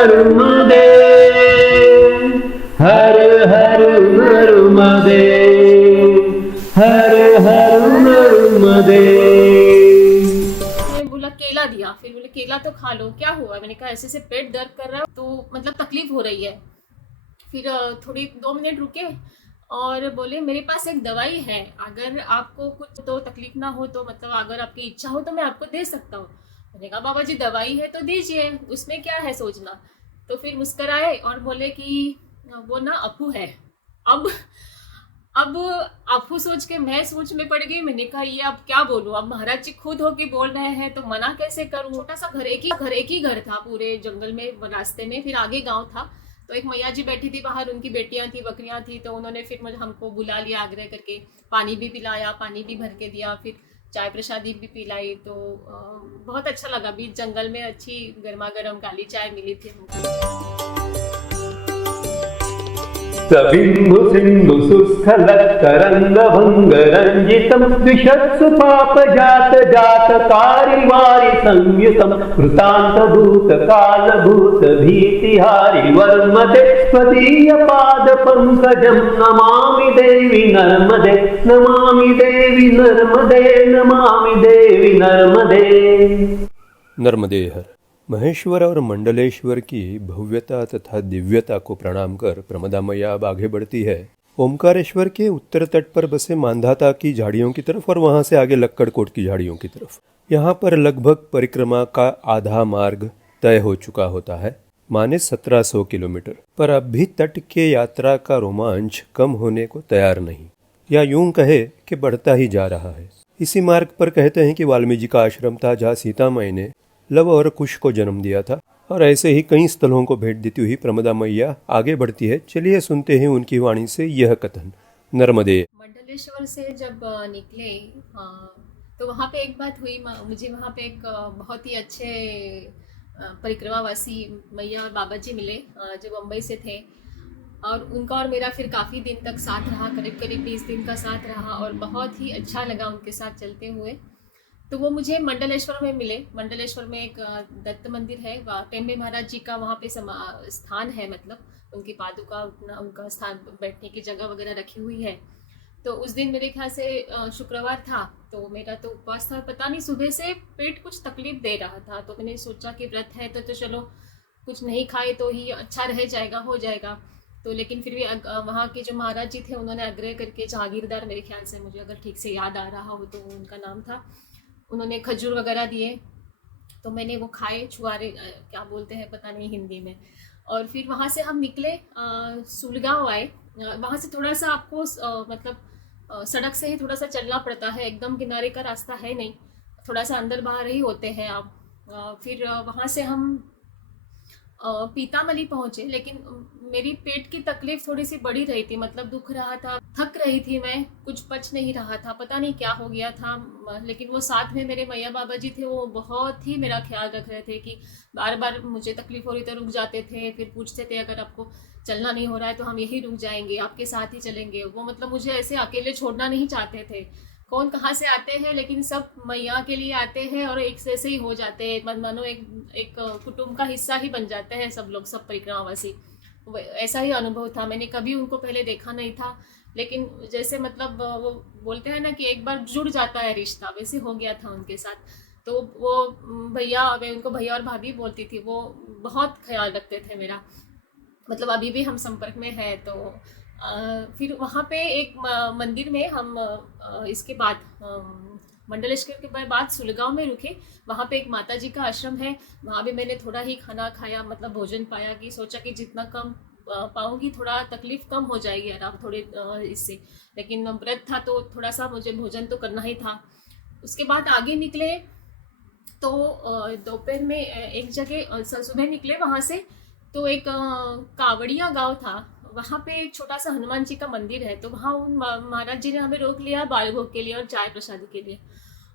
नर्मदे, हर हर नर्मदे, हर हर नर्मदे। मैंने बोला केला दिया, फिर बोले केला तो खा लो, क्या हुआ? मैंने कहा ऐसे से पेट दर्द कर रहा है तो मतलब तकलीफ हो रही है। फिर थोड़ी 2 मिनट रुके और बोले मेरे पास एक दवाई है, अगर आपको कुछ तो तकलीफ ना हो तो मतलब अगर आपकी इच्छा हो तो मैं आपको दे सकता हूँ। मैंने कहा बाबा जी दवाई है तो दीजिए, उसमें क्या है सोचना। तो फिर मुस्कराए और बोले कि वो ना अफू है। अब अब अफू सोच के मैं सोच में पड़ गई। मैंने कहा ये अब क्या बोलूं, अब महाराज जी खुद होके बोल रहे हैं तो मना कैसे करूं। छोटा सा घर, एक ही घर था पूरे जंगल में, रास्ते में, फिर आगे गांव था। तो एक मैया जी बैठी थी बाहर, उनकी बेटियां थी, बकरियां थी, तो उन्होंने फिर मुझे हमको बुला लिया आग्रह करके, पानी भी पिलाया, पानी भी भर के दिया, फिर चाय प्रसादी भी पिलाई। तो बहुत अच्छा लगा, बीच जंगल में अच्छी गर्मा गर्म काली चाय मिली थी हमको। सबिंदु सिंधु सुस्खल तरंग भंग रंजितम द्विषत्सु पाप जात जात कारी वारि संयुतम कृतांत भूत काल भूत भीतिहारि वर्मदे स्वदीय पाद पंकजम नमामि देवी नर्मदे, नमामि देवी नर्मदे, नमामि देवी नर्मदे। नर्मदे हर। महेश्वर और मंडलेश्वर की भव्यता तथा दिव्यता को प्रणाम कर प्रमदा मैया अब आगे बढ़ती है ओमकारेश्वर के उत्तर तट पर बसे मांधाता की झाड़ियों की तरफ और वहां से आगे लक्कड़कोट की झाड़ियों की तरफ। यहाँ पर लगभग परिक्रमा का आधा मार्ग तय हो चुका होता है, माने 1700 किलोमीटर, पर अब भी तट के यात्रा का रोमांच कम होने को तैयार नहीं, या यूं कहे कि बढ़ता ही जा रहा है। इसी मार्ग पर कहते हैं कि वाल्मीकि का आश्रम था जहाँ सीता माई ने लव और कुश को जन्म दिया था, और ऐसे ही कई स्थलों को भेंट देती हुई प्रमदा मैया आगे बढ़ती है। चलिए सुनते हैं उनकी वाणी से यह कथन। नर्मदे। मंडलेश्वर से जब निकले तो वहाँ पे एक बात हुई, मुझे वहाँ पे एक बहुत ही अच्छे परिक्रमावासी मैया और बाबा जी मिले जो बम्बई से थे, और उनका और मेरा फिर काफ़ी दिन तक साथ रहा, करीब करीब 20 दिन का साथ रहा, और बहुत ही अच्छा लगा उनके साथ चलते हुए। तो वो मुझे मंडलेश्वर में मिले। मंडलेश्वर में एक दत्त मंदिर है, टेम्बे महाराज जी का वहाँ पे स्थान है, मतलब उनकी पादुका, उनका स्थान, बैठने की जगह वगैरह रखी हुई है। तो उस दिन मेरे ख्याल से शुक्रवार था, तो मेरा तो उपवास था, पता नहीं सुबह से पेट कुछ तकलीफ दे रहा था, तो मैंने सोचा कि व्रत है तो चलो कुछ नहीं खाए तो ही अच्छा रह जाएगा, हो जाएगा। तो लेकिन फिर भी वहाँ के जो महाराज जी थे उन्होंने आग्रह करके, जहांगीरदार मेरे ख्याल से, मुझे अगर ठीक से याद आ रहा हो तो उनका नाम था, उन्होंने खजूर वगैरह दिए, तो मैंने वो खाए, छुआरे क्या बोलते हैं पता नहीं हिंदी में। और फिर वहाँ से हम निकले, सुलगांव आए। वहाँ से थोड़ा सा आपको मतलब सड़क से ही थोड़ा सा चलना पड़ता है, एकदम किनारे का रास्ता है नहीं, थोड़ा सा अंदर बाहर ही होते हैं आप। फिर वहाँ से हम पीतामली पहुँचे, लेकिन मेरी पेट की तकलीफ थोड़ी सी बढ़ी रही थी, मतलब दुख रहा था, थक रही थी मैं, कुछ पच नहीं रहा था, पता नहीं क्या हो गया था। लेकिन वो साथ में मेरे मैया बाबा जी थे, वो बहुत ही मेरा ख्याल रख रहे थे कि बार बार मुझे तकलीफ हो रही तो रुक जाते थे, फिर पूछते थे अगर आपको चलना नहीं हो रहा है तो हम यहीं रुक जाएंगे, आपके साथ ही चलेंगे। वो मतलब मुझे ऐसे अकेले छोड़ना नहीं चाहते थे। कौन कहाँ से आते हैं, लेकिन सब मैया के लिए आते हैं और एक से ही हो जाते हैं, मानो एक कुटुंब का हिस्सा ही बन जाते हैं सब लोग, सब परिक्रमावासी। ऐसा ही अनुभव था। मैंने कभी उनको पहले देखा नहीं था, लेकिन जैसे मतलब वो बोलते हैं ना कि एक बार जुड़ जाता है रिश्ता, वैसे हो गया था उनके साथ। तो वो भैया, मैं उनको भैया और भाभी बोलती थी, वो बहुत ख्याल रखते थे मेरा, मतलब अभी भी हम संपर्क में है। तो फिर वहाँ पे एक मंदिर में हम इसके बाद मंडलेश्वर के बाद सुलगांव में रुके। वहाँ पे एक माता जी का आश्रम है, वहाँ भी मैंने थोड़ा ही खाना खाया, मतलब भोजन पाया, कि सोचा कि जितना कम पाऊँगी थोड़ा तकलीफ कम हो जाएगी आराम थोड़े इससे, लेकिन व्रत था तो थोड़ा सा मुझे भोजन तो करना ही था। उसके बाद आगे निकले तो दोपहर में एक जगह सुबह निकले वहाँ से, तो एक कावड़िया गांव था, वहाँ पे एक छोटा सा हनुमान जी का मंदिर है। तो वहाँ उन महाराज जी ने हमें रोक लिया बाल भोग के लिए और चाय प्रसादी के लिए।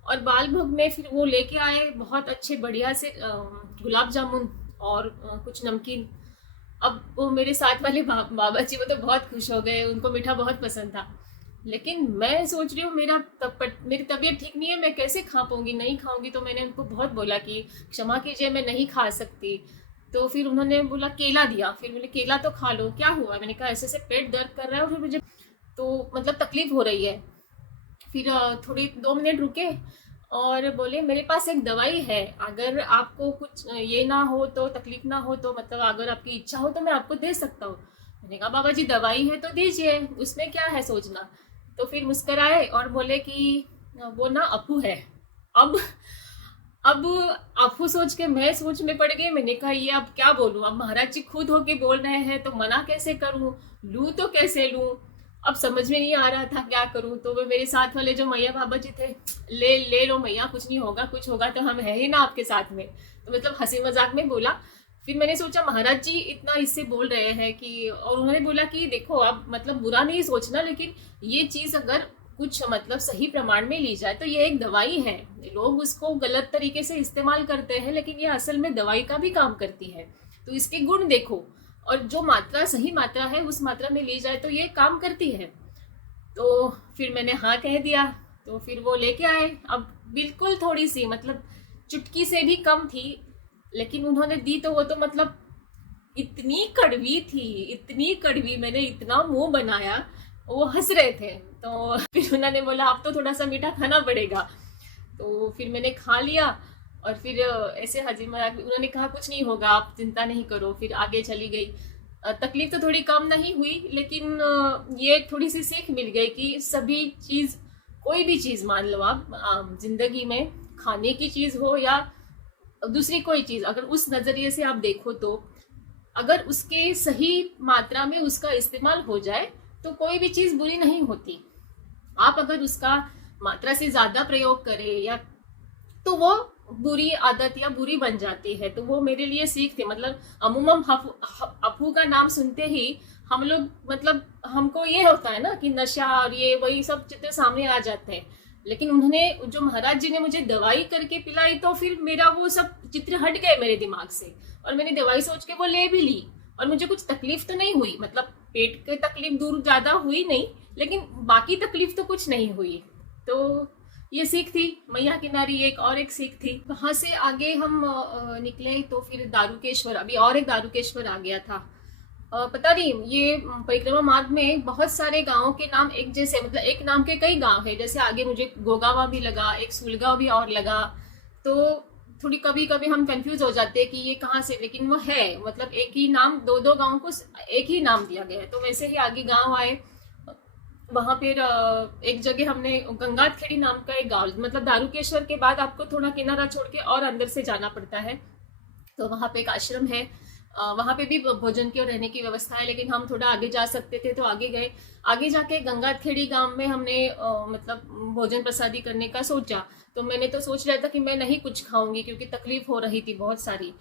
और बाल भोग में फिर वो लेके आए बहुत अच्छे बढ़िया से गुलाब जामुन और कुछ नमकीन। अब वो मेरे साथ वाले बाबा जी वो तो बहुत खुश हो गए, उनको मीठा बहुत पसंद था। लेकिन मैं सोच रही हूँ मेरी तबीयत ठीक नहीं है, मैं कैसे खा पाऊँगी, नहीं खाऊंगी। तो मैंने उनको बहुत बोला कि क्षमा कीजिए मैं नहीं खा सकती। तो फिर उन्होंने बोला केला दिया, फिर बोले केला तो खा लो, क्या हुआ? मैंने कहा ऐसे पेट दर्द कर रहा है और फिर मुझे तो मतलब तकलीफ हो रही है। फिर थोड़ी 2 मिनट रुके और बोले मेरे पास एक दवाई है, अगर आपको कुछ ये ना हो तो, तकलीफ ना हो तो, मतलब अगर आपकी इच्छा हो तो मैं आपको दे सकता हूँ। मैंने कहा बाबा जी दवाई है तो दीजिए, उसमें क्या है सोचना। तो फिर मुस्कराए और बोले कि वो ना अपू है। अब अब अफू सोच के मैं सोच में पड़ गई। मैंने कहा ये अब क्या बोलूं, अब महाराज जी खुद होके बोल रहे हैं तो मना कैसे करूं, लूं तो कैसे लूं, अब समझ में नहीं आ रहा था क्या करूं। तो वो मेरे साथ वाले जो मैया बाबा जी थे, ले ले लो मैया, कुछ नहीं होगा, कुछ होगा तो हम है ही ना आपके साथ में, तो मतलब हंसी मजाक में बोला। फिर मैंने सोचा महाराज जी इतना इससे बोल रहे हैं कि, और उन्होंने बोला कि देखो आप मतलब बुरा नहीं सोचना, लेकिन ये चीज़ अगर कुछ मतलब सही प्रमाण में ली जाए तो ये एक दवाई है, लोग उसको गलत तरीके से इस्तेमाल करते हैं लेकिन ये असल में दवाई का भी काम करती है, तो इसके गुण देखो, और जो मात्रा सही मात्रा है उस मात्रा में ली जाए तो ये काम करती है। तो फिर मैंने हाँ कह दिया। तो फिर वो लेके आए, अब बिल्कुल थोड़ी सी मतलब चुटकी से भी कम थी, लेकिन उन्होंने दी तो वो तो मतलब इतनी कड़वी थी, इतनी कड़वी, मैंने इतना मुंह बनाया, वो हंस रहे थे। तो फिर उन्होंने बोला अब तो थोड़ा सा मीठा खाना पड़ेगा। तो फिर मैंने खा लिया और फिर ऐसे हजी मजाक उन्होंने कहा कुछ नहीं होगा, आप चिंता नहीं करो। फिर आगे चली गई। तकलीफ तो थोड़ी कम नहीं हुई, लेकिन ये थोड़ी सी सीख मिल गई कि सभी चीज़, कोई भी चीज़ मान लो आप जिंदगी में, खाने की चीज़ हो या दूसरी कोई चीज़, अगर उस नज़रिए से आप देखो तो अगर उसके सही मात्रा में उसका इस्तेमाल हो जाए तो कोई भी चीज़ बुरी नहीं होती। आप अगर उसका मात्रा से ज़्यादा प्रयोग करें या तो वो बुरी आदत या बुरी बन जाती है। तो वो मेरे लिए सीख थी। मतलब अमूमन अफू का नाम सुनते ही हम लोग मतलब हमको ये होता है ना कि नशा और ये वही सब चित्र सामने आ जाते हैं, लेकिन उन्होंने जो महाराज जी ने मुझे दवाई करके पिलाई तो फिर मेरा वो सब चित्र हट गए मेरे दिमाग से, और मैंने दवाई सोच के वो ले भी ली और मुझे कुछ तकलीफ तो नहीं हुई। मतलब पेट की तकलीफ दूर ज़्यादा हुई नहीं, लेकिन बाकी तकलीफ तो कुछ नहीं हुई। तो ये सीख थी मैया किनारी। एक सीख थी। वहाँ से आगे हम निकले तो फिर दारुकेश्वर, अभी और एक दारुकेश्वर आ गया था। पता नहीं, ये परिक्रमा मार्ग में बहुत सारे गांवों के नाम एक जैसे, मतलब एक नाम के कई गांव है। जैसे आगे मुझे गोगावा भी लगा, एक सुलगांव भी और लगा, तो थोड़ी कभी कभी हम कंफ्यूज हो जाते हैं कि ये कहाँ से, लेकिन वो है मतलब एक ही नाम, दो गांव को एक ही नाम दिया गया है। तो वैसे ही आगे गांव आए, वहाँ फिर एक जगह हमने गंगाखेड़ी नाम का एक गांव, मतलब दारुकेश्वर के बाद आपको थोड़ा किनारा छोड़ के और अंदर से जाना पड़ता है, तो वहाँ पे एक आश्रम है। वहाँ पे भी भोजन की और रहने की व्यवस्था है, लेकिन हम थोड़ा आगे जा सकते थे तो आगे गए। आगे जाके गंगाखेड़ी गांव में हमने मतलब भोजन प्रसादी करने का सोचा। तो मैंने तो सोच लिया था कि मैं नहीं कुछ खाऊंगी क्योंकि तकलीफ हो रही थी बहुत सारी।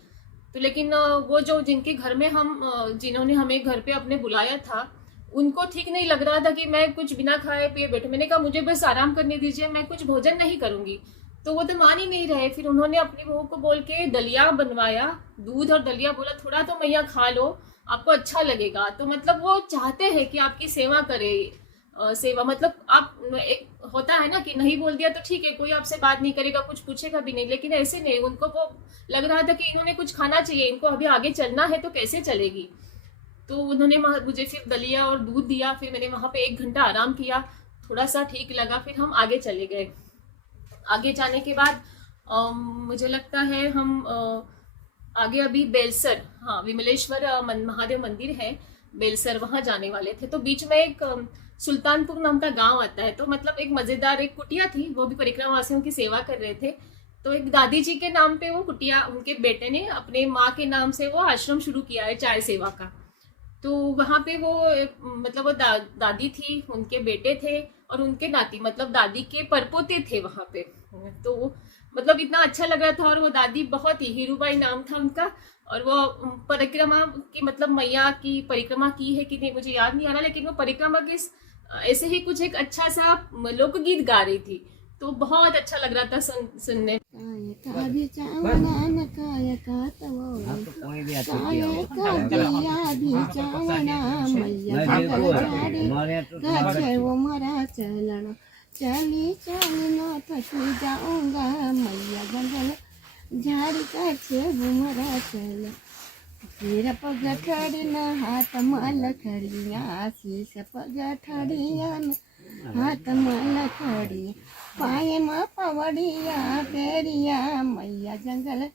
तो लेकिन वो जो जिनके घर में जिन्होंने हमें घर पे अपने बुलाया था, उनको ठीक नहीं लग रहा था कि मैं कुछ बिना खाए पिए बैठे। मैंने कहा मुझे बस आराम करने दीजिए, मैं कुछ भोजन नहीं करूंगी। तो वो तो मान ही नहीं रहे। फिर उन्होंने अपनी बहू को बोल के दलिया बनवाया, दूध और दलिया, बोला थोड़ा तो मैया खा लो, आपको अच्छा लगेगा। तो मतलब वो चाहते हैं कि आपकी सेवा करे। सेवा मतलब आप एक होता है ना कि नहीं बोल दिया तो ठीक है, कोई आपसे बात नहीं करेगा, कुछ पूछेगा भी नहीं, लेकिन ऐसे नहीं। उनको वो लग रहा था कि इन्होंने कुछ खाना चाहिए, इनको अभी आगे चलना है तो कैसे चलेगी। तो उन्होंने मुझे फिर दलिया और दूध दिया। फिर मैंने वहाँ पे 1 घंटा आराम किया, थोड़ा सा ठीक लगा। फिर हम आगे चले गए। आगे जाने के बाद मुझे लगता है हम आगे अभी बेलसर, हाँ विमलेश्वर महादेव मंदिर है बेलसर, वहाँ जाने वाले थे। तो बीच में एक सुल्तानपुर नाम का गांव आता है। तो मतलब एक मज़ेदार एक कुटिया थी, वो भी परिक्रमा वासियों की सेवा कर रहे थे। तो एक दादी जी के नाम पे वो कुटिया, उनके बेटे ने अपने माँ के नाम से वो आश्रम शुरू किया है चाय सेवा का। तो वहाँ पे वो मतलब वो दादी थी, उनके बेटे थे और उनके नाती, मतलब दादी के परपोते थे वहाँ पे। तो मतलब इतना अच्छा लग रहा था। और वो दादी बहुत ही, हीरूबाई नाम था उनका, और वो परिक्रमा की, मतलब मैया की परिक्रमा की है कि नहीं मुझे याद नहीं आ रहा, लेकिन वो परिक्रमा के ऐसे ही कुछ एक अच्छा सा लोकगीत गा रही थी। तो बहुत अच्छा लग रहा था सुनने। चली चली न थकी जाऊंगा मैया जंगल झाड़ी का छे घुमरा चल शिर पग ठडीना हात माल खडिया शीस पग ठडिया हात माल खडी पाय म पवडिया पेरिया मैया जंगल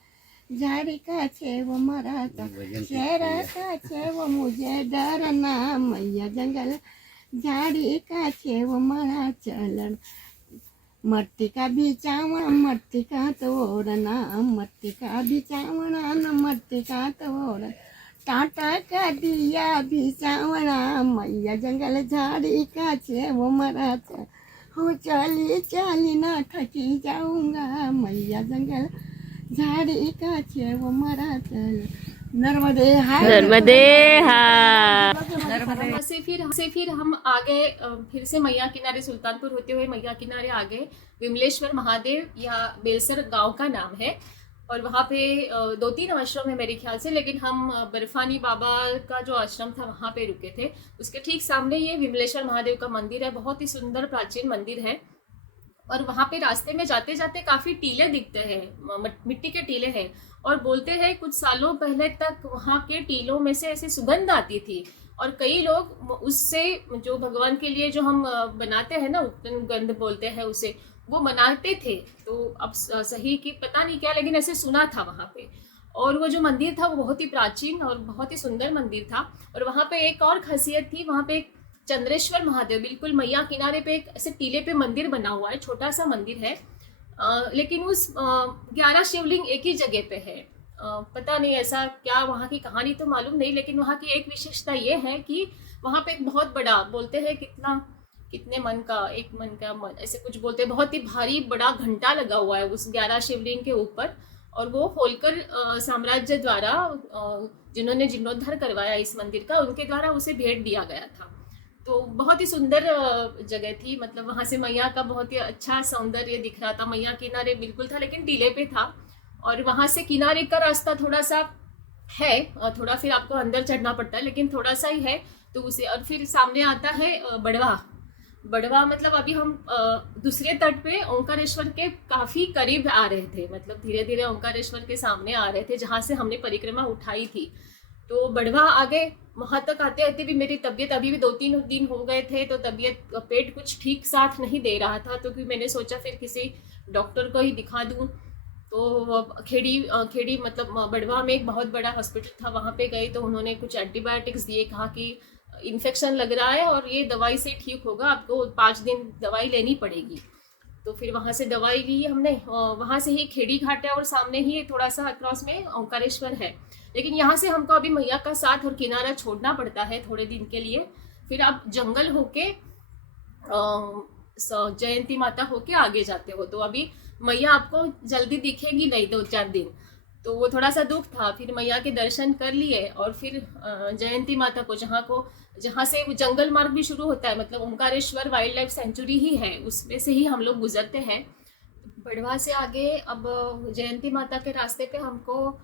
झाड़ी का छे वो मराता शेर का छे वो मुझे डरना मैया जंगल झाड़ी का छे वो मरा चलन मट्टी का बिचावना मट्टी का तोड़ना मट्टी का बिचावना न मट्टी का तोड़ना टाटा का दिया बिचावना मैया जंगल झाड़ी का छे वो मरा हो चली चली ना थकी जाऊंगा मैया जंगल झाड़ी का छे वो मरा चल नर्मदे हाय वहाँ से फिर हम आगे फिर से मैया किनारे सुल्तानपुर होते हुए मैया किनारे आगे विमलेश्वर महादेव या बेलसर गांव का नाम है। और वहाँ पे 2-3 आश्रम है मेरे ख्याल से, लेकिन हम बर्फानी बाबा का जो आश्रम था वहाँ पे रुके थे। उसके ठीक सामने ये विमलेश्वर महादेव का मंदिर है, बहुत ही सुंदर प्राचीन मंदिर है। और वहाँ पे रास्ते में जाते जाते काफ़ी टीले दिखते हैं, मिट्टी के टीले हैं। और बोलते हैं कुछ सालों पहले तक वहाँ के टीलों में से ऐसी सुगंध आती थी और कई लोग उससे जो भगवान के लिए जो हम बनाते हैं ना, उपटन गंध बोलते हैं उसे, वो मनाते थे। तो अब सही कि पता नहीं क्या, लेकिन ऐसे सुना था वहाँ पे। और वो जो मंदिर था वो बहुत ही प्राचीन और बहुत ही सुंदर मंदिर था। और वहाँ पे एक और खासियत थी, वहाँ पे एक चंद्रेश्वर महादेव बिल्कुल मैया किनारे पे एक ऐसे टीले पे मंदिर बना हुआ है, छोटा सा मंदिर है। लेकिन उस 11 शिवलिंग एक ही जगह पे है। पता नहीं ऐसा क्या, वहाँ की कहानी तो मालूम नहीं, लेकिन वहाँ की एक विशेषता ये है कि वहाँ पे एक बहुत बड़ा, बोलते हैं कितने मन का, 1 मन का मन ऐसे कुछ बोलते हैं, बहुत ही भारी बड़ा घंटा लगा हुआ है उस 11 शिवलिंग के ऊपर। और वो होलकर साम्राज्य द्वारा जिन्होंने जीर्णोद्धार करवाया इस मंदिर का, उनके द्वारा उसे भेंट दिया गया था। तो बहुत ही सुंदर जगह थी, मतलब वहाँ से मैया का बहुत ही अच्छा सौंदर्य दिख रहा था। मैया किनारे बिल्कुल था लेकिन टीले पे था। और वहाँ से किनारे का रास्ता थोड़ा सा है, थोड़ा फिर आपको अंदर चढ़ना पड़ता है, लेकिन थोड़ा सा ही है तो उसे। और फिर सामने आता है बड़वा, मतलब अभी हम दूसरे तट पे ओंकारेश्वर के काफ़ी करीब आ रहे थे, मतलब धीरे धीरे ओंकारेश्वर के सामने आ रहे थे जहाँ से हमने परिक्रमा उठाई थी। तो बड़वा आगे वहाँ तक आते आते भी मेरी तबीयत, अभी भी 2-3 दिन हो गए थे तो तबीयत, पेट कुछ ठीक साथ नहीं दे रहा था। तो फिर मैंने सोचा फिर किसी डॉक्टर को ही दिखा दूँ। तो खेड़ी मतलब बड़वा में एक बहुत बड़ा हॉस्पिटल था, वहाँ पे गए तो उन्होंने कुछ एंटीबायोटिक्स दिए, कहा कि इन्फेक्शन लग रहा है और ये दवाई से ठीक होगा, आपको 5 दिन दवाई लेनी पड़ेगी। तो फिर वहाँ से दवाई ली हमने। वहाँ से ही खेड़ी घाट है और सामने ही थोड़ा सा अक्रॉस में ओंकारेश्वर है। लेकिन यहाँ से हमको अभी मैया का साथ और किनारा छोड़ना पड़ता है थोड़े दिन के लिए। फिर आप जंगल होके जयंती माता होके आगे जाते हो। तो अभी मैया आपको जल्दी दिखेगी नहीं 2-4 दिन, तो वो थोड़ा सा दुख था। फिर मैया के दर्शन कर लिए और फिर जयंती माता को, जहाँ से जंगल मार्ग भी शुरू होता है, मतलब ओंकारेश्वर वाइल्ड लाइफ सेंचुरी ही है, उसमें से ही हम लोग गुजरते हैं। बड़वा से आगे अब जयंती माता के रास्ते पे हमको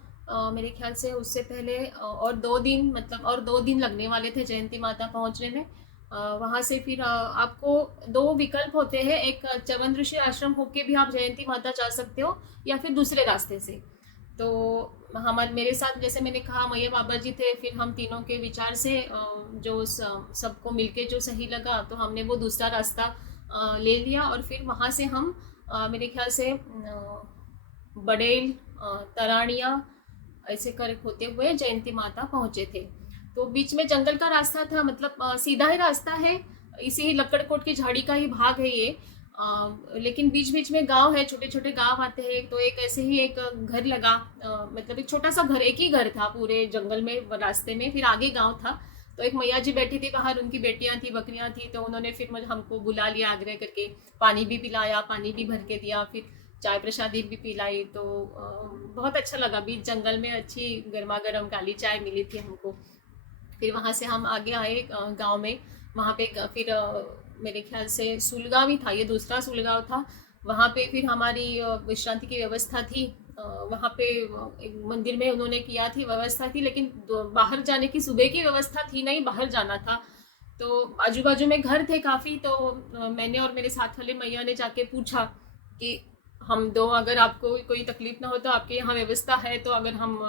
मेरे ख्याल से उससे पहले और 2 दिन, मतलब और 2 दिन लगने वाले थे जयंती माता पहुँचने में। वहाँ से फिर आपको 2 विकल्प होते हैं, एक च्यवन ऋषि आश्रम होके भी आप जयंती माता जा सकते हो या फिर दूसरे रास्ते से। तो मेरे साथ, जैसे मैंने कहा, मैया बाबा जी थे। फिर हम तीनों के विचार से जो सबको मिलके जो सही लगा तो हमने वो दूसरा रास्ता ले लिया। और फिर वहाँ से हम मेरे ख्याल से बड़ेल, तरानिया ऐसे कर होते हुए जयंती माता पहुँचे थे। तो बीच में जंगल का रास्ता था, मतलब सीधा ही रास्ता है, इसी लक्कड़कोट की झाड़ी का ही भाग है ये। लेकिन बीच बीच में गांव है, छोटे छोटे गांव आते हैं। तो एक ऐसे ही एक घर लगा, मतलब एक छोटा सा घर, एक ही घर था पूरे जंगल में रास्ते में। फिर आगे गांव था, तो एक मैया जी बैठी थी बाहर, उनकी बेटियां थी, बकरियां थी। तो उन्होंने फिर हमको बुला लिया आग्रह करके, पानी भी पिलाया, पानी भी भर के दिया, फिर चाय प्रसादी भी पिलाई। तो बहुत अच्छा लगा, बीच जंगल में अच्छी गर्मा गर्म काली चाय मिली थी हमको। फिर वहाँ से हम आगे आए गाँव में। वहाँ पे फिर मेरे ख्याल से सुलगांव ही था, ये दूसरा सुलगांव था। वहाँ पे फिर हमारी विश्रांति की व्यवस्था थी। वहाँ पे एक मंदिर में उन्होंने किया थी, व्यवस्था थी, लेकिन बाहर जाने की सुबह की व्यवस्था थी नहीं, बाहर जाना था। तो आजू बाजू में घर थे काफ़ी। तो मैंने और मेरे साथ वाले मैया ने जाके पूछा कि हम दो, अगर आपको कोई तकलीफ ना हो तो आपके यहाँ व्यवस्था है तो अगर हम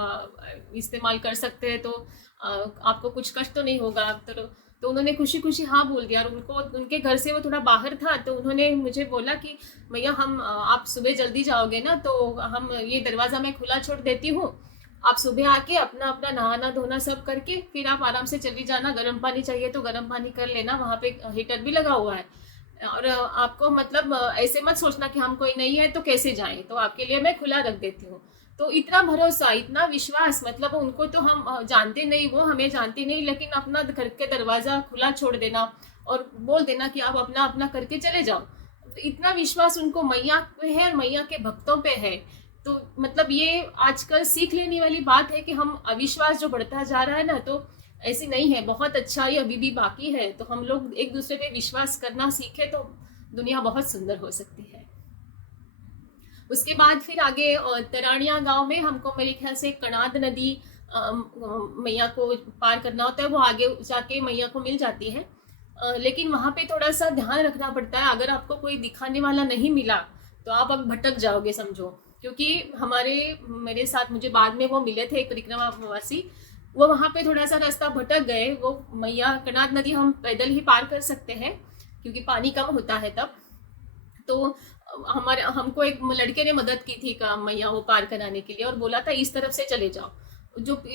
इस्तेमाल कर सकते हैं तो आपको कुछ कष्ट तो नहीं होगा। तो उन्होंने खुशी खुशी हाँ बोल दिया। और उनके घर से वो थोड़ा बाहर था तो उन्होंने मुझे बोला कि भैया हम आप सुबह जल्दी जाओगे ना तो हम ये दरवाज़ा मैं खुला छोड़ देती हूँ, आप सुबह आके अपना अपना नहाना धोना सब करके फिर आप आराम से चली जाना, गर्म पानी चाहिए तो गर्म पानी कर लेना, वहाँ पे हीटर भी लगा हुआ है। और आपको मतलब ऐसे मत सोचना कि हम कोई नहीं है तो कैसे जाएं, तो आपके लिए मैं खुला रख देती हूँ। तो इतना भरोसा, इतना विश्वास, मतलब उनको तो हम जानते नहीं, वो हमें जानते नहीं, लेकिन अपना घर के दरवाज़ा खुला छोड़ देना और बोल देना कि आप अपना अपना करके चले जाओ। तो इतना विश्वास उनको मैया पे है और मैया के भक्तों पे है। तो मतलब ये आजकल सीख लेने वाली बात है कि हम अविश्वास जो बढ़ता जा रहा है ना, तो ऐसी नहीं है, बहुत अच्छा ये अभी भी बाकी है। तो हम लोग एक दूसरे पे विश्वास करना सीखे तो दुनिया बहुत सुंदर हो सकती है। उसके बाद फिर आगे तरानिया गांव में हमको मेरे ख्याल से कनाद नदी मैया को पार करना होता है, वो आगे जाके मैया को मिल जाती है। लेकिन वहाँ पे थोड़ा सा ध्यान रखना पड़ता है, अगर आपको कोई दिखाने वाला नहीं मिला तो आप अब भटक जाओगे समझो। क्योंकि मेरे साथ मुझे बाद में वो मिले थे एक परिक्रमावासी, वो वहाँ पे थोड़ा सा रास्ता भटक गए। वो मैया कनाद नदी हम पैदल ही पार कर सकते हैं क्योंकि पानी कम होता है तब। तो हमको एक लड़के ने मदद की थी मैया वो पार कराने के लिए और बोला था इस तरफ से चले जाओ।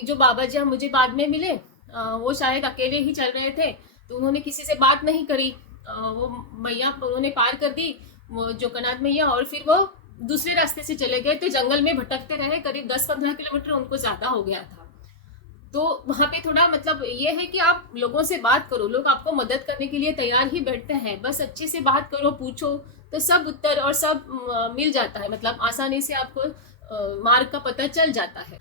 जो बाबा जी मुझे बाद में मिले वो शायद अकेले ही चल रहे थे, तो उन्होंने किसी से बात नहीं करी, वो मैया उन्होंने पार कर दी वो जो कनाद मैया, और फिर वो दूसरे रास्ते से चले गए। तो जंगल में भटकते रहे, करीब 10-15 किलोमीटर उनको ज़्यादा हो गया था। तो वहाँ पे थोड़ा मतलब ये है कि आप लोगों से बात करो, लोग आपको मदद करने के लिए तैयार ही बैठते हैं, बस अच्छे से बात करो, पूछो तो सब उत्तर और सब मिल जाता है, मतलब आसानी से आपको मार्ग का पता चल जाता है।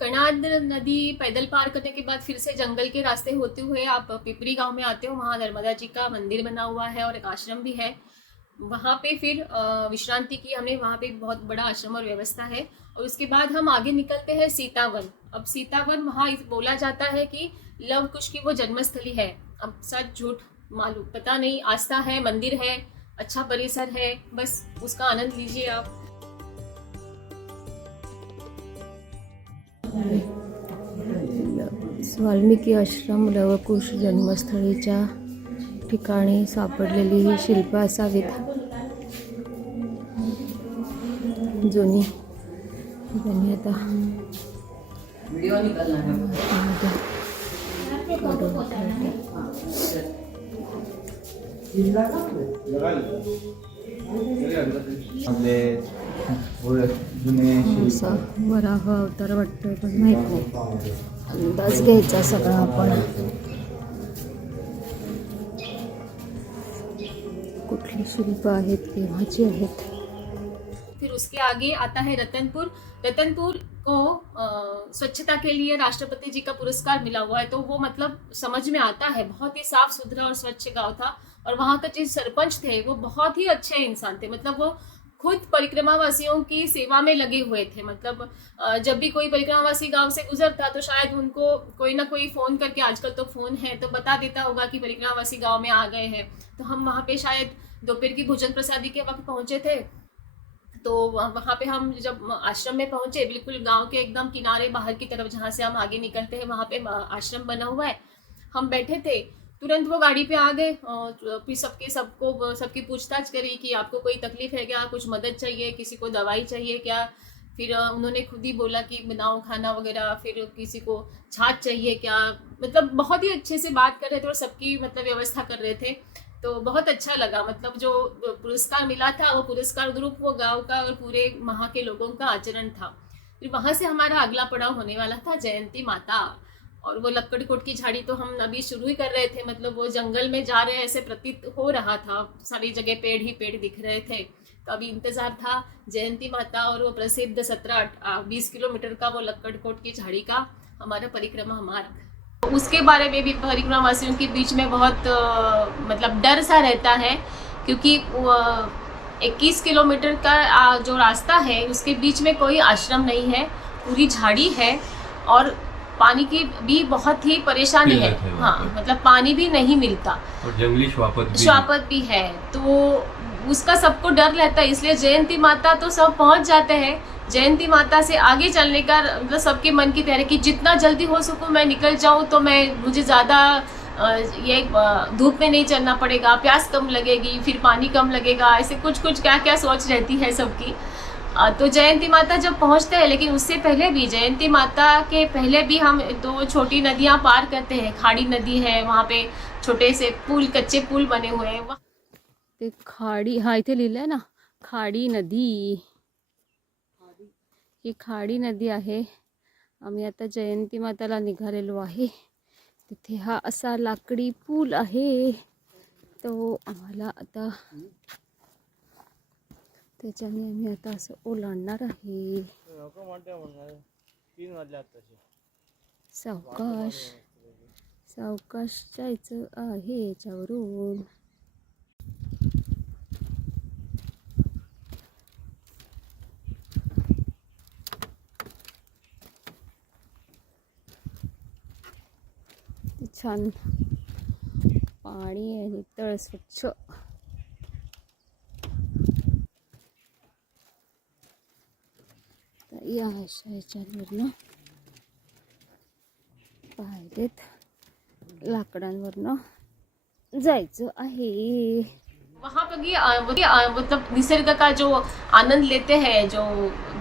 कनाद नदी पैदल पार करने के बाद फिर से जंगल के रास्ते होते हुए आप पिपरी गांव में आते हो, वहाँ नर्मदा जी का मंदिर बना हुआ है और एक आश्रम भी है। वहाँ पे फिर विश्रांति की हमने, वहाँ पे बहुत बड़ा आश्रम और व्यवस्था है। और उसके बाद हम आगे निकलते हैं सीतावन। अब सीतावन वहाँ बोला जाता है कि लव कुश की वो जन्मस्थली है। अब सच झूठ मालूम पता नहीं, आस्था है, मंदिर है, अच्छा परिसर है, बस उसका आनंद लीजिए आप। वाल्मिकी आश्रम लवकुश जन्मस्थळीच्या ठिकाणी सापडलेली ही शिल्प असावीत, जुनी त्यांनी आता असा वराह अवतार वाटतोय, पण माहित नाही, अंदाज घ्यायचा सगळा आपण, कुठली शिल्प आहेत, केव्हाची आहेत। फिर उसके आगे आता है रतनपुर। रतनपुर को स्वच्छता के लिए राष्ट्रपति जी का पुरस्कार मिला हुआ है, तो वो मतलब समझ में आता है, बहुत ही साफ सुथरा और स्वच्छ गांव था। और वहाँ का जो सरपंच थे वो बहुत ही अच्छे इंसान थे, मतलब वो खुद परिक्रमावासियों की सेवा में लगे हुए थे। मतलब जब भी कोई परिक्रमावासी गांव से गुजरता तो शायद उनको कोई ना कोई फ़ोन करके, आजकल तो फ़ोन है, तो बता देता होगा कि परिक्रमावासी गांव में आ गए हैं। तो हम वहाँ पे शायद दोपहर की भोजन प्रसादी के वक्त पहुँचे थे। तो वहाँ पे हम जब आश्रम में पहुँचे, बिल्कुल गांव के एकदम किनारे बाहर की तरफ जहाँ से हम आगे निकलते हैं वहाँ पे आश्रम बना हुआ है। हम बैठे थे, तुरंत वो गाड़ी पे आ गए, फिर सबकी पूछताछ करी कि आपको कोई तकलीफ है क्या, कुछ मदद चाहिए, किसी को दवाई चाहिए क्या। फिर उन्होंने खुद ही बोला कि बनाओ खाना वगैरह, फिर किसी को छाछ चाहिए क्या, मतलब बहुत ही अच्छे से बात कर रहे थे और सबकी मतलब व्यवस्था कर रहे थे। तो बहुत अच्छा लगा, मतलब जो पुरस्कार मिला था वो पुरस्कार ग्रुप वो गांव का और पूरे वहाँ के लोगों का आचरण था। फिर वहाँ से हमारा अगला पड़ाव होने वाला था जयंती माता। और वो लक्कड़कोट की झाड़ी तो हम अभी शुरू ही कर रहे थे, मतलब वो जंगल में जा रहे हैं ऐसे प्रतीत हो रहा था, सारी जगह पेड़ ही पेड़ दिख रहे थे। तो अभी इंतज़ार था जयंती माता और वो प्रसिद्ध 17-20 किलोमीटर का वो लक्कड़कोट की झाड़ी का हमारा परिक्रमा मार्ग। उसके बारे में भी परिक्रमावासियों के बीच में बहुत मतलब डर सा रहता है, क्योंकि 21 किलोमीटर का जो रास्ता है उसके बीच में कोई आश्रम नहीं है, पूरी झाड़ी है और पानी की भी बहुत ही परेशानी है। हाँ, मतलब पानी भी नहीं मिलता और जंगली श्वापत भी है। तो उसका सबको डर रहता है, इसलिए जयंती माता तो सब पहुंच जाते हैं। जयंती माता से आगे चलने का मतलब सबके मन की तैयारी कि जितना जल्दी हो सकूं मैं निकल जाऊं, तो मुझे ज़्यादा ये धूप में नहीं चलना पड़ेगा, प्यास कम लगेगी, फिर पानी कम लगेगा, ऐसे कुछ कुछ क्या क्या सोच रहती है सबकी। तो जयंती माता जब पहुंचते हैं, लेकिन उससे पहले भी, जयंती माता के पहले भी हम 2 छोटी नदियां पार करते हैं। खाड़ी नदी है, वहाँ पे छोटे से पुल, कच्चे पुल बने हुए हैं। ते खाडी, हा इथे लिहिलंय ना खाडी नदी, ही खाडी नदी आहे। आम्ही आता जयंती माताला निघालेलो आहे। तिथे हा असा लाकडी पूल आहे, तो आम्हाला आता त्याच्याने आम्ही आता असं ओलांडणार आहे। सावकाश सावकाश जायचं आहे याच्यावरून। छान पाणी आहे, नितळ स्वच्छ। या अशा ह्याच्यावरनं पायरेत लाकडांवरनं जायचं आहे। वहाँ पर मतलब निसर्ग का जो आनंद लेते हैं, जो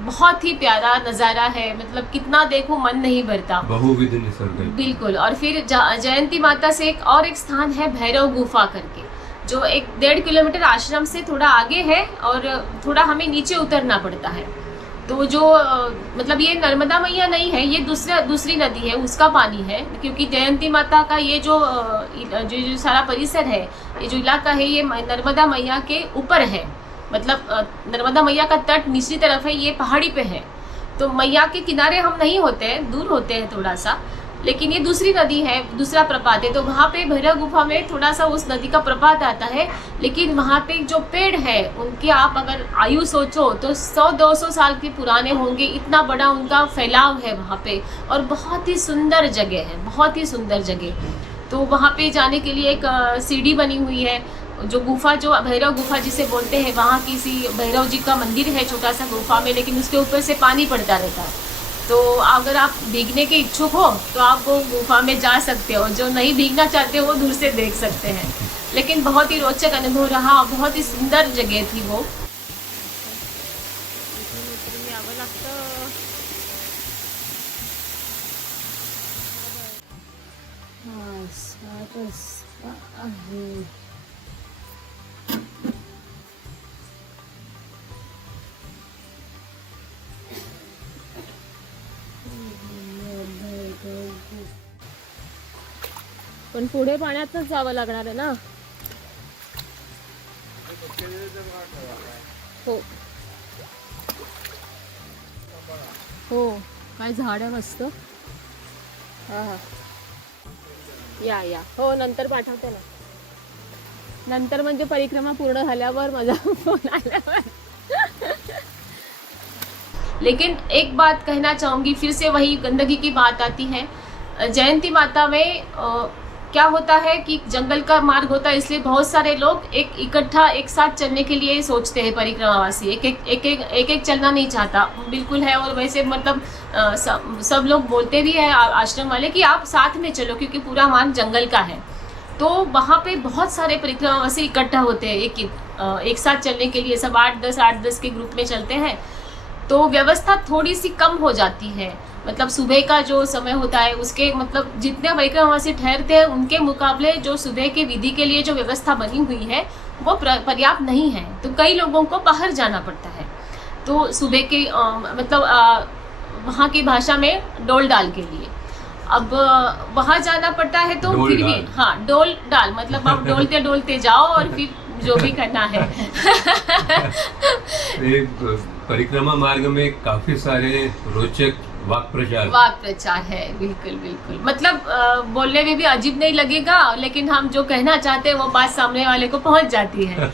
बहुत ही प्यारा नज़ारा है, मतलब कितना देखो मन नहीं भरता, बहुविध निसर्ग। बिल्कुल। और फिर जयंती माता से एक स्थान है भैरव गुफा करके, जो 1.5 किलोमीटर आश्रम से थोड़ा आगे है और थोड़ा हमें नीचे उतरना पड़ता है। तो जो मतलब ये नर्मदा मैया नहीं है, ये दूसरी नदी है, उसका पानी है। क्योंकि जयंती माता का ये जो सारा परिसर है, ये जो इलाका है, ये नर्मदा मैया के ऊपर है। मतलब नर्मदा मैया का तट निचली तरफ है, ये पहाड़ी पे है। तो मैया के किनारे हम नहीं होते हैं, दूर होते हैं थोड़ा सा। लेकिन ये दूसरी नदी है, दूसरा प्रपात है। तो वहाँ पे भैरव गुफा में थोड़ा सा उस नदी का प्रपात आता है। लेकिन वहाँ पे जो पेड़ है, उनके आप अगर आयु सोचो तो 100-200 साल के पुराने होंगे, इतना बड़ा उनका फैलाव है वहाँ पे। और बहुत ही सुंदर जगह है, बहुत ही सुंदर जगह। तो वहाँ पे जाने के लिए एक सीढ़ी बनी हुई है। जो गुफा, जो भैरव गुफा जिसे बोलते हैं, वहाँ किसी भैरव जी का मंदिर है छोटा सा गुफा में, लेकिन उसके ऊपर से पानी पड़ता रहता है। तो अगर आप भीगने के इच्छुक हो तो आप वो गुफा में जा सकते हो, जो नहीं भीगना चाहते वो दूर से देख सकते हैं। लेकिन बहुत ही रोचक अनुभव रहा, बहुत ही सुंदर जगह थी वो। पण पुढे पाण्यातच जावं लागणार आहे ना। हो हो, काय झाड आहे मस्त। हा हा, या हो, नंतर पाठवते ना। नंतर म्हणजे परिक्रमा पूर्ण झाल्यावर, माझा फोन आल्यावर। लेकिन एक बात कहना चाहूँगी, फिर से वही गंदगी की बात आती है। जयंती माता में क्या होता है कि जंगल का मार्ग होता है, इसलिए बहुत सारे लोग इकट्ठा एक साथ चलने के लिए सोचते हैं। परिक्रमावासी एक चलना नहीं चाहता, बिल्कुल है। और वैसे मतलब सब लोग बोलते भी हैं आश्रम वाले कि आप साथ में चलो, क्योंकि पूरा मार्ग जंगल का है। तो वहाँ पे बहुत सारे परिक्रमावासी इकट्ठा होते हैं एक साथ चलने के लिए। सब 8-10 के ग्रुप में चलते हैं, तो व्यवस्था थोड़ी सी कम हो जाती है। मतलब सुबह का जो समय होता है, उसके मतलब जितने परिक्रमावासी ठहरते हैं, उनके मुकाबले जो सुबह के विधि के लिए जो व्यवस्था बनी हुई है वो पर्याप्त नहीं है। तो कई लोगों को बाहर जाना पड़ता है। तो सुबह के मतलब वहाँ की भाषा में डोल डाल के लिए अब वहाँ जाना पड़ता है। तो फिर भी हाँ, डोल डाल मतलब आप डोलते डोलते जाओ और फिर जो भी करना है। परिक्रमा मार्ग में काफी सारे रोचक वाक प्रचार है, बिल्कुल बिल्कुल। मतलब बोलने में भी अजीब नहीं लगेगा, लेकिन हम जो कहना चाहते हैं वो बात सामने वाले को पहुंच जाती है।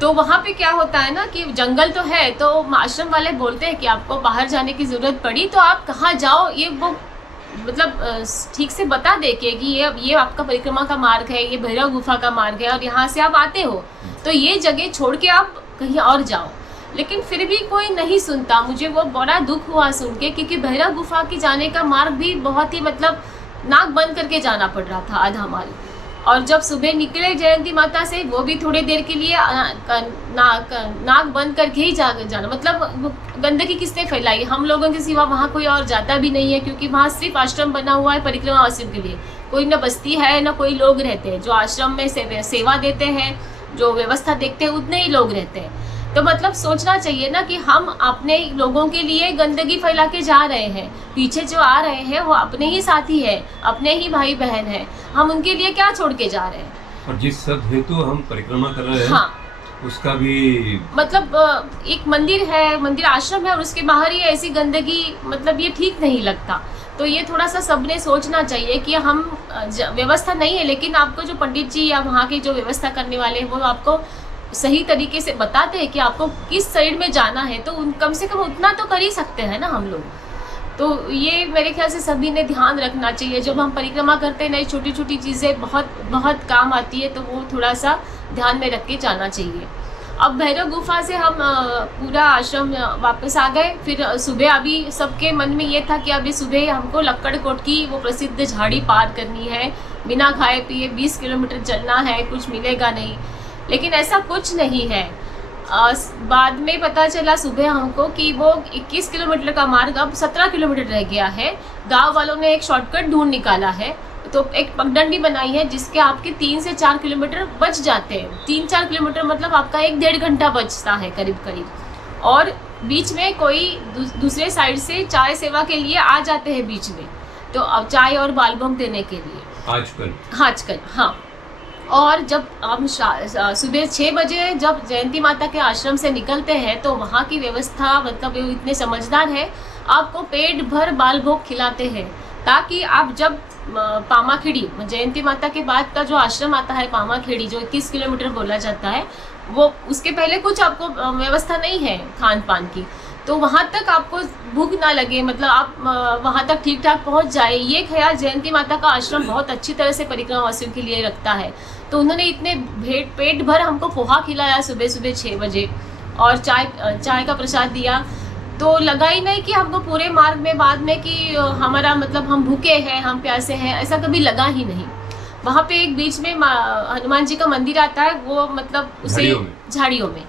तो वहाँ पे क्या होता है ना कि जंगल तो है, तो आश्रम वाले बोलते हैं कि आपको बाहर जाने की जरूरत पड़ी तो आप कहाँ जाओ, ये वो मतलब ठीक से बता दे कि ये आपका परिक्रमा का मार्ग है, ये भैरव गुफा का मार्ग है और यहाँ से आप आते हो तो ये जगह छोड़ के आप कहीं और जाओ। लेकिन फिर भी कोई नहीं सुनता। मुझे वो बड़ा दुख हुआ सुन के, क्योंकि भैरव गुफा की जाने का मार्ग भी बहुत ही मतलब नाक बंद करके जाना पड़ रहा था आधा माल। और जब सुबह निकले जयंती माता से, वो भी थोड़ी देर के लिए नाक बंद करके ही जाना। मतलब गंदगी किसने फैलाई? हम लोगों के सिवा वहाँ कोई और जाता भी नहीं है, क्योंकि वहाँ सिर्फ आश्रम बना हुआ है परिक्रमा वासियों के लिए। कोई न बस्ती है न कोई लोग रहते हैं। जो आश्रम में सेवा देते हैं, जो व्यवस्था देखते हैं, उतने ही लोग रहते हैं। तो मतलब सोचना चाहिए ना कि हम अपने लोगों के लिए गंदगी फैला के जा रहे हैं। पीछे जो आ रहे हैं वो अपने ही साथी है, अपने ही भाई बहन है। हम उनके लिए क्या छोड़ के जा रहे हैं? और जिस सब हेतु हम परिक्रमा कर रहे हैं, हाँ, उसका भी मतलब एक मंदिर है, मंदिर आश्रम है, और उसके बाहर ही ऐसी गंदगी, मतलब ये ठीक नहीं लगता। तो ये थोड़ा सा सबने सोचना चाहिए कि हम व्यवस्था नहीं है, लेकिन आपको जो पंडित जी या वहाँ के जो व्यवस्था करने वाले हैं वो आपको सही तरीके से बताते हैं कि आपको किस साइड में जाना है। तो कम से कम उतना तो कर ही सकते हैं ना हम लोग। तो ये मेरे ख्याल से सभी ने ध्यान रखना चाहिए। जब हम परिक्रमा करते हैं, नई छोटी छोटी चीज़ें बहुत बहुत काम आती है, तो वो थोड़ा सा ध्यान में रख के जाना चाहिए। अब भैरव गुफा से हम पूरा आश्रम वापस आ गए। फिर सुबह अभी सबके मन में ये था कि अभी सुबह हमको लक्कड़कोट की वो प्रसिद्ध झाड़ी पार करनी है, बिना खाए पिए 20 किलोमीटर चलना है, कुछ मिलेगा नहीं। लेकिन ऐसा कुछ नहीं है। बाद में पता चला सुबह हमको कि वो 21 किलोमीटर का मार्ग अब 17 किलोमीटर रह गया है। गांव वालों ने एक शॉर्टकट ढूंढ निकाला है, तो एक पगडंडी बनाई है जिसके आपके 3 से 4 किलोमीटर बच जाते हैं। 3-4 किलोमीटर मतलब आपका 1-1.5 घंटा बचता है करीब करीब। और बीच में कोई दूसरे साइड से चाय सेवा के लिए आ जाते हैं बीच में, तो अब चाय और बालभोग देने के लिए आजकल हाँ। और जब हम सुबह 6 बजे जब जयंती माता के आश्रम से निकलते हैं, तो वहाँ की व्यवस्था मतलब इतने समझदार है, आपको पेट भर बाल भोग खिलाते हैं, ताकि आप जब पामाखेड़ी जयंती माता के बाद का जो आश्रम आता है पामाखेड़ी, जो 21 किलोमीटर बोला जाता है, वो उसके पहले कुछ आपको व्यवस्था नहीं है खान पान की। तो वहाँ तक आपको भूख ना लगे, मतलब आप वहाँ तक ठीक ठाक पहुँच जाए, ये ख्याल जयंती माता का आश्रम बहुत अच्छी तरह से परिक्रमा वासियों के लिए रखता है। तो उन्होंने इतने पेट भर हमको पोहा खिलाया सुबह सुबह 6 बजे, और चाय का प्रसाद दिया। तो लगा ही नहीं कि हमको पूरे मार्ग में बाद में कि हमारा मतलब हम भूखे हैं, हम प्यासे हैं, ऐसा कभी लगा ही नहीं। वहाँ पे एक बीच में हनुमान जी का मंदिर आता है, वो मतलब उसे झाड़ियों में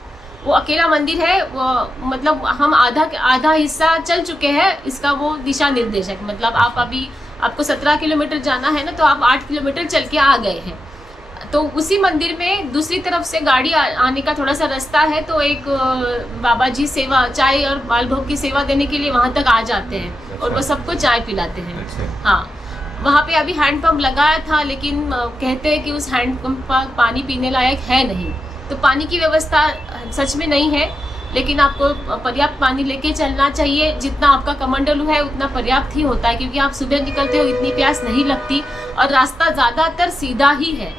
वो अकेला मंदिर है। वो मतलब हम आधा हिस्सा चल चुके हैं, इसका वो दिशा निर्देशक, मतलब आप अभी आपको 17 किलोमीटर जाना है ना, तो आप 8 किलोमीटर चल के आ गए हैं। तो उसी मंदिर में दूसरी तरफ से गाड़ी आने का थोड़ा सा रास्ता है, तो एक बाबा जी सेवा चाय और बाल भोग की सेवा देने के लिए वहाँ तक आ जाते हैं। अच्छा। और वो सबको चाय पिलाते हैं। अच्छा। हाँ, वहाँ पे अभी हैंडपम्प लगाया था, लेकिन कहते हैं कि उस हैंडपम्प का पानी पीने लायक है नहीं। तो पानी की व्यवस्था सच में नहीं है, लेकिन आपको पर्याप्त पानी लेके चलना चाहिए। जितना आपका कमंडलू है उतना पर्याप्त ही होता है, क्योंकि आप सुबह निकलते हो इतनी प्यास नहीं लगती, और रास्ता ज़्यादातर सीधा ही है,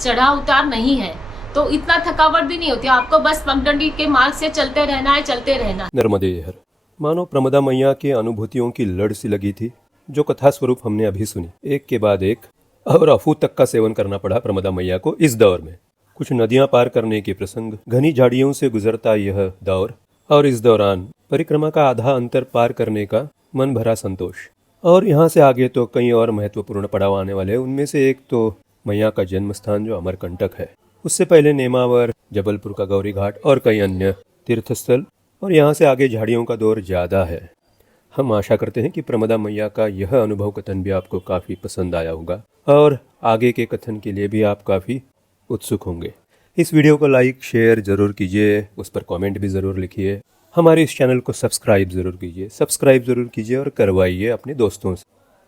चढ़ा उतार नहीं है, तो इतना थकावट भी नहीं होती। आपको बस पगडंडी के मार्ग से चलते रहना है, चलते रहना। नर्मदे हर, मानो प्रमदा मैया के अनुभूतियों की लड़ सी लगी थी, जो कथा स्वरूप हमने अभी सुनी, एक के बाद एक, और अफू तक का सेवन करना पड़ा प्रमदा मैया को इस दौर में। कुछ नदियां पार करने के प्रसंग, घनी झाड़ियों से गुजरता यह दौर, और इस दौरान परिक्रमा का आधा अंतर पार करने का मन भरा संतोष। और यहाँ से आगे तो कई और महत्वपूर्ण पड़ाव आने वाले हैं। उनमें से एक तो मैया का जन्म स्थान जो अमरकंटक है, उससे पहले नेमावर, जबलपुर का गौरी घाट और कई अन्य तीर्थस्थल, और यहाँ से आगे झाड़ियों का दौर ज्यादा है। हम आशा करते हैं कि प्रमदा मैया का यह अनुभव कथन भी आपको काफी पसंद आया होगा, और आगे के कथन के लिए भी आप काफी उत्सुक होंगे। इस वीडियो को लाइक शेयर जरूर कीजिए, उस पर कमेंट भी जरूर लिखिए। हमारे इस चैनल को सब्सक्राइब जरूर कीजिए और करवाइए अपने दोस्तों से।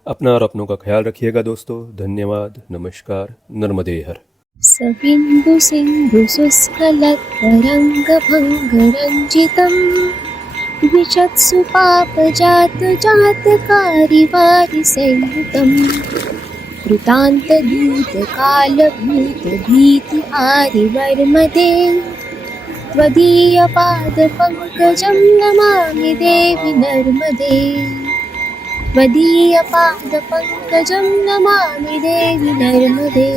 अपना और अपनों का ख्याल रखिएगा दोस्तों। धन्यवाद, नमस्कार, नर्मदे हर। सबिन्दु सिन्धु शुष्कलतरङ्ग भङ्गरञ्जितं द्विषत्सु पापजात जातकारिवारि संयुतं कृतान्तदूतकालभूतभीतिहारिवर्मदे त्वदीयपादपङ्कजं नमामि देवि नर्मदे। त्वदीयपादपङ्कजं नमामि देवि नर्मदे।